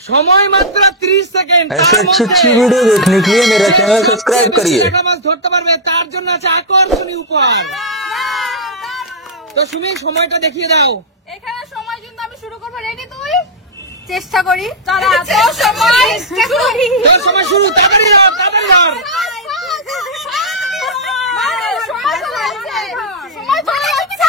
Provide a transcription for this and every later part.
समय मात्र 30 सेकेंड। ऐसे अच्छी वीडियो देखने के लिए मेरा चैनल सब्सक्राइब करिए। ধরতে পারবে তার জন্য আছে আকর্ষণীয় উপহার। তো সুমি সময়টা দেখিয়ে দাও। এখানে সময় কিন্তু আমি শুরু করব। রেডি তুই? চেষ্টা করি। তারা তো সময় শুরু। তোর সময় শুরু। তাড়াতাড়ি ধর, তাড়াতাড়ি ধর। সময় চলে যাচ্ছে।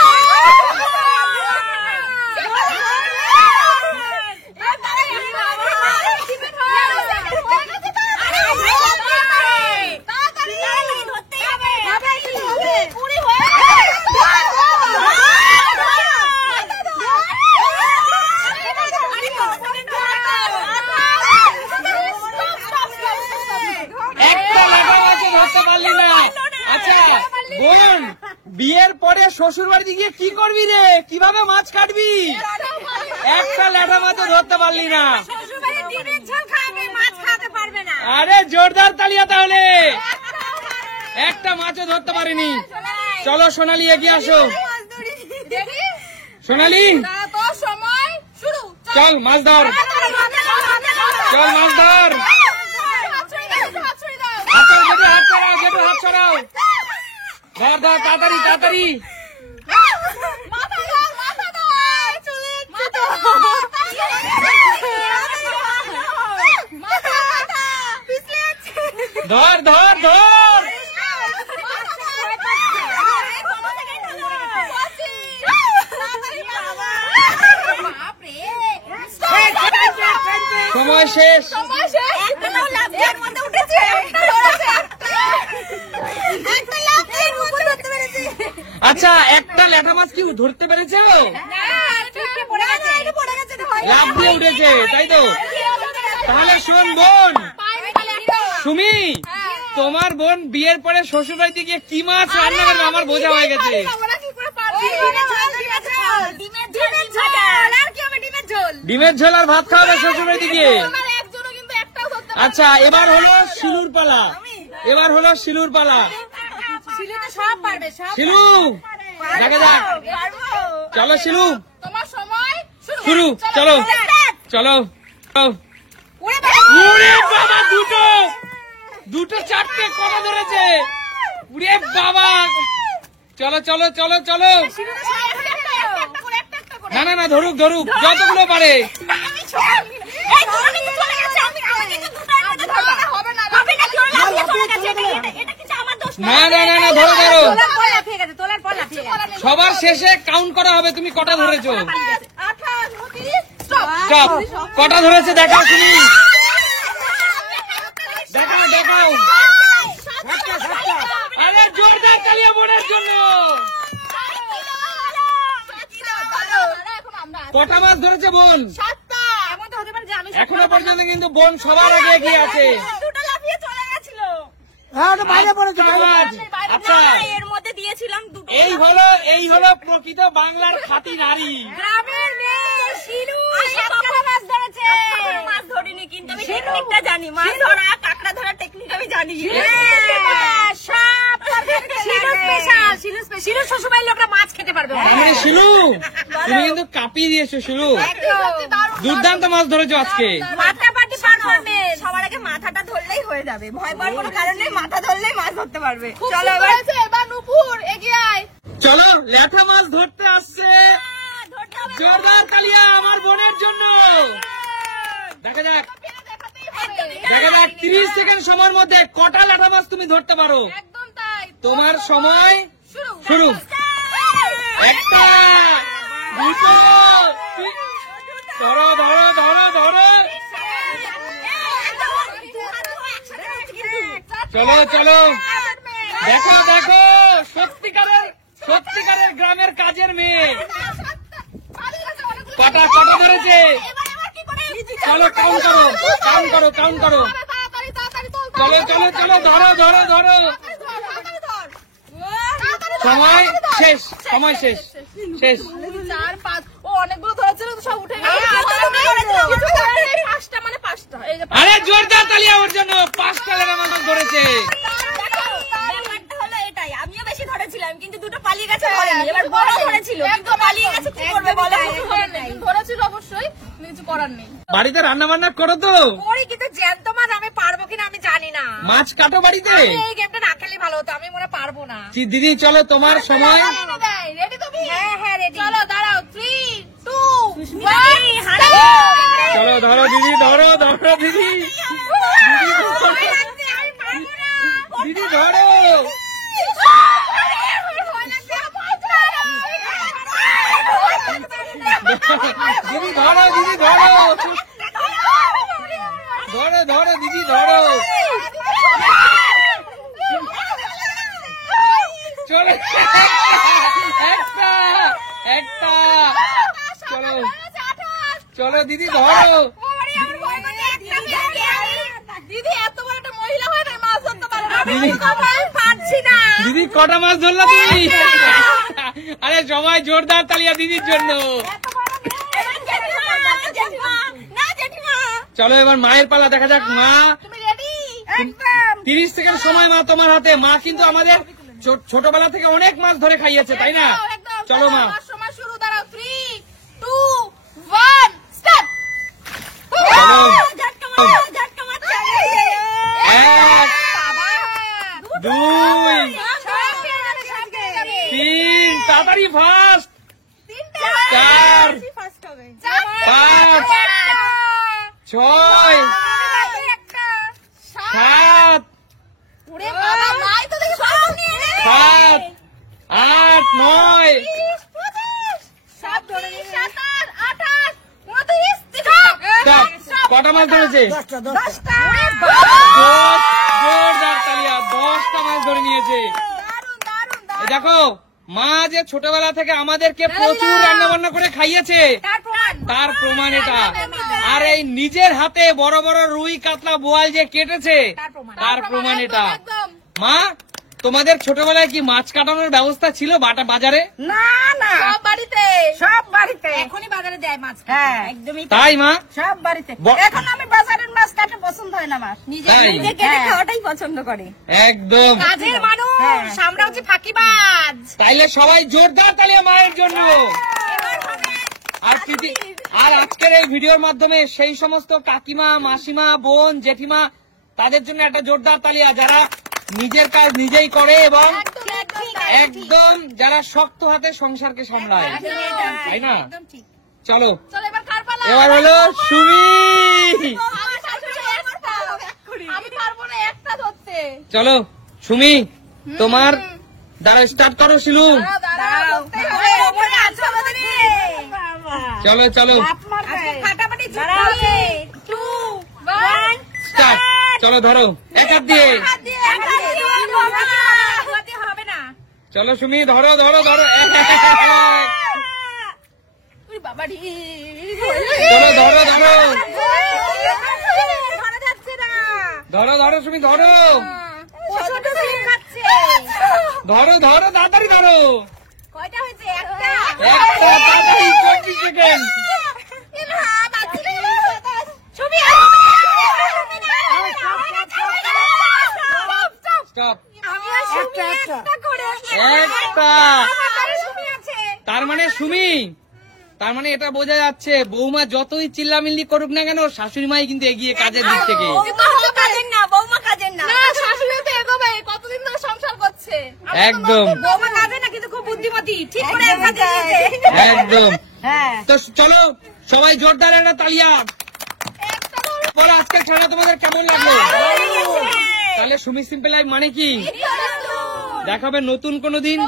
বোন, বিয়ের পরে শ্বশুর বাড়িতে গিয়ে কি করবি রে? কিভাবে মাছ কাটবি? একটা ল্যাঠা মাছও ধরতে পারলি না। আরে জোরদার তালিয়া তাহলে। একটা মাছও ধরতে পারিনি। চলো সোনালি এগিয়ে আসো। সোনালি চল মাছ ধর, চল মাছ ধর। হাত ছড়াও, হাত ছড়াও। ধর ধর, তাড়াতাড়ি তাড়াতাড়ি। ধর ধর ধর। সময় শেষ। আচ্ছা, একটা ল্যাঠা মাছ কি ধরতে পেরেছে? লাফ দিয়ে উঠেছে, তাই তো? তাহলে শোন বোন, সুমি, তোমার বোন বিয়ের পরে শ্বশুর বাড়িতে গিয়ে কি মাছ রান্না করবে আমার বোঝা হয়ে গেছে। ডিমের ঝোল আর ভাত খাওয়াবে শ্বশুর বাড়িতে গিয়ে। আচ্ছা, এবার হলো শিলুর পালা। এবার হলো শিলুর পালা। শিলু দেখা যাক। চলো শিলু, শুরু। চলো চলো। ওরে বাবা, দুটো দুটো চারটে কত ধরেছে? ওরে বাবা, চলো চলো চলো চলো। না না না, ধরুক ধরুক, যতগুলো পারে। না না না না, ধরো ধরো। সবার শেষে কাউন্ট করা হবে তুমি কটা ধরেছো। স্টপ। কটা ধরেছে দেখাও তুমি, দেখাও দেখাও। আরে জোরদার তালিয়া বোনের জন্য। কটা মাছ ধরেছে বোন? এখনো পর্যন্ত কিন্তু বোন সবার আগে এগিয়ে আছে। আচ্ছা, এই হলো প্রকৃত বাংলার খাঁটি নারী। মাছ ধরিনি, কিন্তু আমি টেকনিকটা জানি। মাছ ধরা, কাঁকড়া ধরা টেকনিক আমি জানি। শিলু শ্বশুরবাড়ির লোকরা মাছ খেতে পারবে। শিলু, তুমি কিন্তু কাঁপিয়ে দিয়েছো। শিলু, দুর্দান্ত মাছ ধরেছো আজকে। সবার আগে মাথাটা ধরলেই হয়ে যাবে, ভয় পাওয়ার কোনো কারণ নেই। মাথা ধরলেই মাছ ধরতে পারবে। চলো এবার নুপুর এগিয়ে আয়। চলো, ল্যাঠা মাছ ধরতে আসছে। জোরদার তালিয়া আমার বোনের জন্য। দেখা যাক, দেখা যাক 30 সেকেন্ড সময়ের মধ্যে কটা ল্যাঠা মাছ তুমি ধরতে পারো। একদম তাই। তোমার সময় শুরু। একটা, দুটো, ধরো ধরো ধরো ধরো। চলো চলো, দেখো দেখো, সত্যিকারের গ্রামের কাজের মেয়ে। কটা কটা ধরেছে? চলো কাউন্ট করো, কাউন্ট করো, কাউন্ট করো। চলো চলো চলো, ধরো ধরো ধরো। সময় শেষ, সময় শেষ, শেষ। 4 5 ও অনেকগুলো ধরেছিল তো সব উঠে গেল। 5টা মানে 5টা। আরে জোরদার তালিয়া ওর জন্য। 5টা ল্যাঠা মাছ ধরেছে। ব্যাপারটা হলো এটাই, আমিও বেশি ধরেছিলাম কিন্তু দুটো পালিয়ে গেছে। এবার বড় ধরেছিল কিন্তু পালিয়ে গেছে, কি করবে বলো? ধরেছিল অবশ্যই। করার নেই। বাড়িতে রান্না বান্না করো তো? করি, কিন্তু জ্যান্ত মাছ আমি পারবো কিনা আমি জানি না। মাছ কাটো বাড়িতে? এই গেমটা না খেলে ভালো হতো, আমি মনে পারবো না। দিদি চলো তোমার সময়। রেডি তুমি? হ্যাঁ রেডি। চলো দাঁড়াও, 3, 2, 1 চলো ধরো দিদি, ধরো ধরো দিদি, দিদি ধরো। দিদি ধরো, দিদি ধরো, ধরো ধরো দিদি ধরো। চলো একটা একটা, চলো চলো দিদি ধরো। দিদি এত বড় একটা মহিলা হয় না, মাছ ধরতে পারে না। দিদি পারছি না। দিদি কটা মাছ ধরলা তুমি? আরে সবাই জোরদার তালিয়া দিদির জন্য। চলো এবার মায়ের পালা, দেখা যাক। মা 30 সেকেন্ড সময় মা তোমার হাতে। মা কিন্তু আমাদের ছোটবেলা থেকে অনেক মাছ ধরে খাইয়েছে, তাই না? চলো মা। সময় শুরু, দাঁড়াও, 3, 2, 1 স্টার্ট। এক, দুই, তিন, তাড়াতাড়ি ফাস্ট। 4, 5, 6, 7, 7, 8, 9। কটা মাছ ধরেছে? 10টা। জোরদার তালিয়া, 10টা মাছ ধরে নিয়েছে। এই দেখো, মা যে ছোটবেলা থেকে আমাদেরকে প্রচুর রান্না বান্না করে খাইয়েছে, তার প্রমাণ এটা। আর এই নিজের হাতে বড় বড় রুই কাতলা বোয়াল যে কেটেছে, তার প্রমাণ এটা। মা, তোমাদের ছোটবেলায় কি মাছ কাটানোর ব্যবস্থা ছিল বাজারে? না না, সব বাড়িতে, সব বাড়িতে এখনই বাজারে দেয় মাছ। হ্যাঁ একদমই তাই মা, সব বাড়িতে। এখন আমি বাজারের মাছ কাটতে পছন্দ হয় না, আমার নিজে কেটে খাওয়াটাই পছন্দ করে। একদম কাজের মানুষ, আমরা হচ্ছে ফাঁকিবাজ। তাইলে সবাই জোরদার তালিয়া মায়ের জন্য। আর আজকের এই ভিডিওর মাধ্যমে সেই সমস্ত কাকিমা, মাসিমা, বোন, জেঠিমা, তাদের জন্য একটা জোরদার তালিয়া, যারা নিজের কাজ নিজেই করে এবং একদম যারা শক্ত হাতে সংসারকে সামলায়, তাই না? চলো এবার হলো সুমি। চলো সুমি, তোমার দাঁড়া, স্টার্ট করো শিলু। চলো চলো স্টার্ট। চলো ধরো এক হাত দিয়ে। চলো সুমি, ধরো ধরো ধরো। চলো ধরো ধরো ধরো ধরো সুমি, ধরো ধরো ধরো, তাড়াতাড়ি ধরো। কয়টা হয়েছে? একটা, তাড়াতাড়ি, 20 সেকেন্ড। স্টপ। একটা। তার মানে সুমি, তার মানে এটা বোঝা যাচ্ছে বৌমা যতই চিল্লামিল্লি করুক না কেন, শাশুড়ি মাই কিন্তু এগিয়ে কাজের দিক থেকে। বৌমা কাজের না, শাশুড়ি তো এগোবে, কতদিন ধরে সংসার করছে। একদম বৌমা কাজে না, কিন্তু খুব বুদ্ধিমতী, ঠিক করে একদম। তো চলো সবাই জোরদার একটা তালিয়া। বলো আজকের খেলা তোমাদের কেমন লাগলো? তাহলে সুমি সিম্পল লাইফ মানে কি? দেখাবে নতুন কোনো দিন।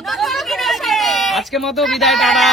আজকের মতো বিদায়, টাটা।